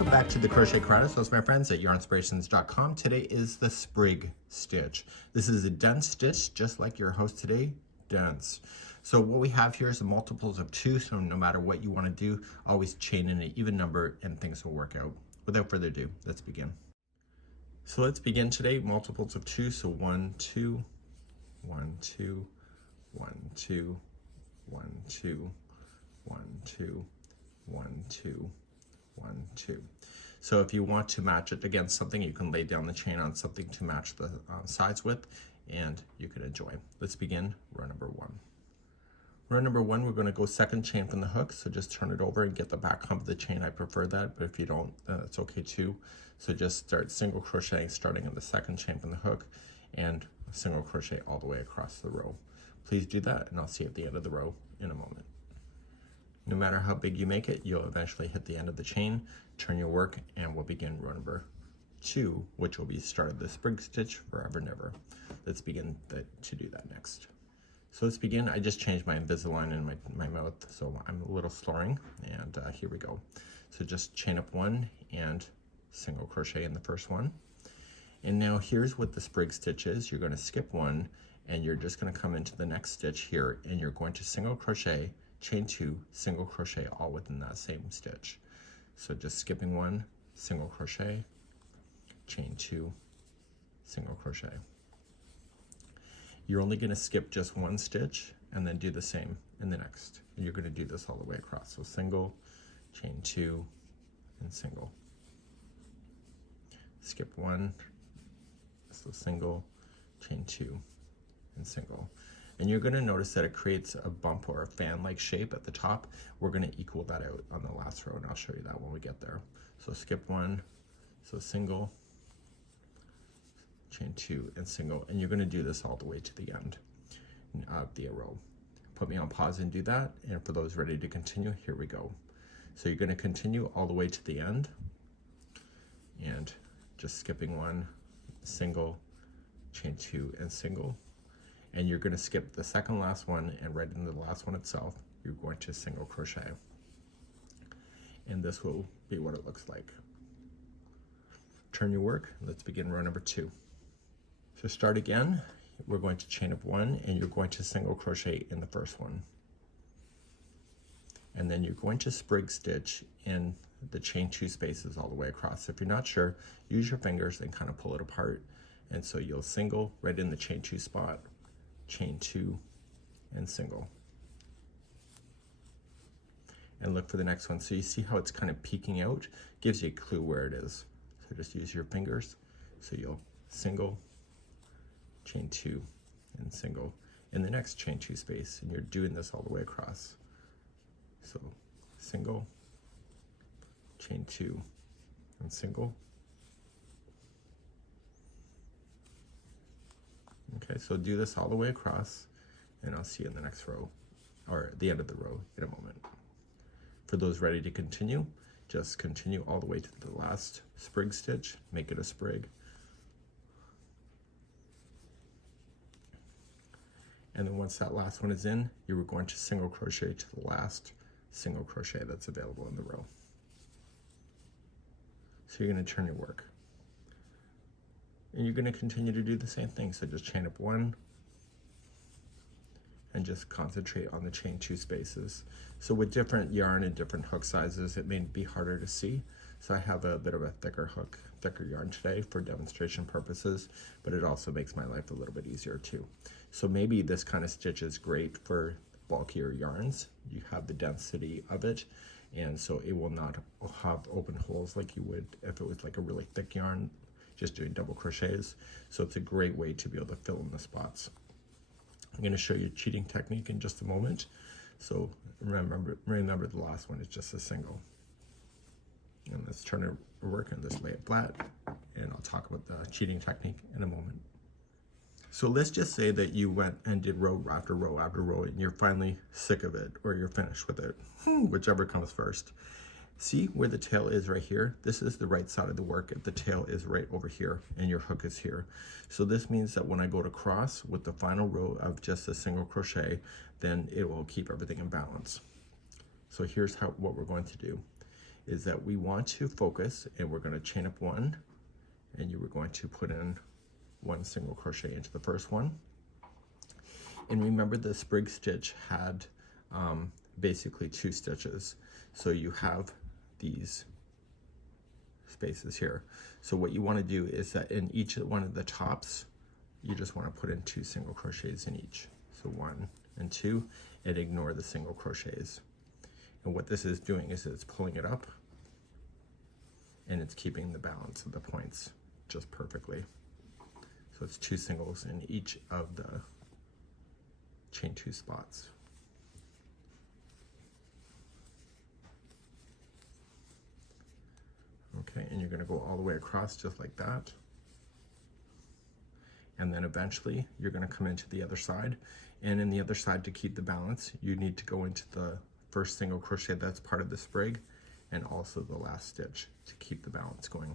Welcome back to the Crochet Chronicles, my friends at yarnspirations.com. Today is the Sprig Stitch. This is a dense stitch, just like your host today, dense. So what we have here is the multiples of 2, so no matter what you want to do, always chain in an even number and things will work out. Without further ado, let's begin. So let's begin today, multiples of 2, so 1, 2, 1, 2, 1, 2, 1, 2, 1, 2, 1, 2, 1, 2. So if you want to match it against something, you can lay down the chain on something to match the sides with, and you can enjoy. Let's begin row number 1. Row number 1, we're going to go second chain from the hook, so just turn it over and get the back hump of the chain. I prefer that, but if you don't, it's okay too. So just start single crocheting starting in the second chain from the hook and single crochet all the way across the row. Please do that, and I'll see you at the end of the row in a moment. No matter how big you make it, you'll eventually hit the end of the chain, turn your work, and we'll begin row number 2, which will be start of the Sprig Stitch forever and ever. Let's begin to do that next. So let's begin. I just changed my Invisalign in my mouth, so I'm a little slurring, and here we go. So just chain up 1 and single crochet in the first one. And now here's what the Sprig Stitch is. You're going to skip 1, and you're just going to come into the next stitch here, and you're going to single crochet, chain 2, single crochet all within that same stitch. So just skipping 1, single crochet, chain 2, single crochet. You're only going to skip just 1 stitch and then do the same in the next. And you're going to do this all the way across. So single, chain 2, and single. Skip 1, so single, chain 2, and single. And you're going to notice that it creates a bump or a fan-like shape at the top. We're going to equal that out on the last row, and I'll show you that when we get there. So skip 1, so single, chain 2, and single. And you're going to do this all the way to the end of the row. Put me on pause and do that. And for those ready to continue, here we go. So you're going to continue all the way to the end, and just skipping 1, single, chain 2, and single. And you're going to skip the second last one, and right into the last one itself, you're going to single crochet. And this will be what it looks like. Turn your work. Let's begin row number 2. So start again. We're going to chain up 1, and you're going to single crochet in the first one. And then you're going to Sprig Stitch in the chain 2 spaces all the way across. If you're not sure, use your fingers and kind of pull it apart. And so you'll single right in the chain 2 spot, chain 2, and single. And look for the next one. So you see how it's kind of peeking out? Gives you a clue where it is. So just use your fingers. So you'll single, chain 2, and single in the next chain 2 space. And you're doing this all the way across. So single, chain 2, and single. Okay, so do this all the way across, and I'll see you in the next row, or the end of the row in a moment. For those ready to continue, just continue all the way to the last Sprig Stitch, make it a sprig. And then once that last one is in, you are going to single crochet to the last single crochet that's available in the row. So you're going to turn your work. And you're going to continue to do the same thing. So just chain up 1 and just concentrate on the chain 2 spaces. So with different yarn and different hook sizes, it may be harder to see. So I have a bit of a thicker yarn today for demonstration purposes, but it also makes my life a little bit easier too. So maybe this kind of stitch is great for bulkier yarns. You have the density of it, and so it will not have open holes like you would if it was like a really thick yarn, just doing double crochets. So it's a great way to be able to fill in the spots. I'm going to show you a cheating technique in just a moment. So remember the last one is just a single. And let's turn it work and just lay it flat. And I'll talk about the cheating technique in a moment. So let's just say that you went and did row after row after row, and you're finally sick of it, or you're finished with it, whichever comes first. See where the tail is right here? This is the right side of the work if the tail is right over here and your hook is here. So this means that when I go to cross with the final row of just a single crochet, then it will keep everything in balance. So here's what we're going to do. is that we want to focus, and we're going to chain up one, and you were going to put in one single crochet into the first one. And remember, the sprig stitch had basically 2 stitches, so you have these spaces here. So what you want to do is that in each one of the tops, you just want to put in 2 single crochets in each. So 1 and 2, and ignore the single crochets. And what this is doing is it's pulling it up, and it's keeping the balance of the points just perfectly. So it's 2 singles in each of the chain 2 spots. Okay, and you're going to go all the way across just like that. And then eventually you're going to come into the other side. And in the other side, to keep the balance, you need to go into the first single crochet that's part of the sprig, and also the last stitch to keep the balance going.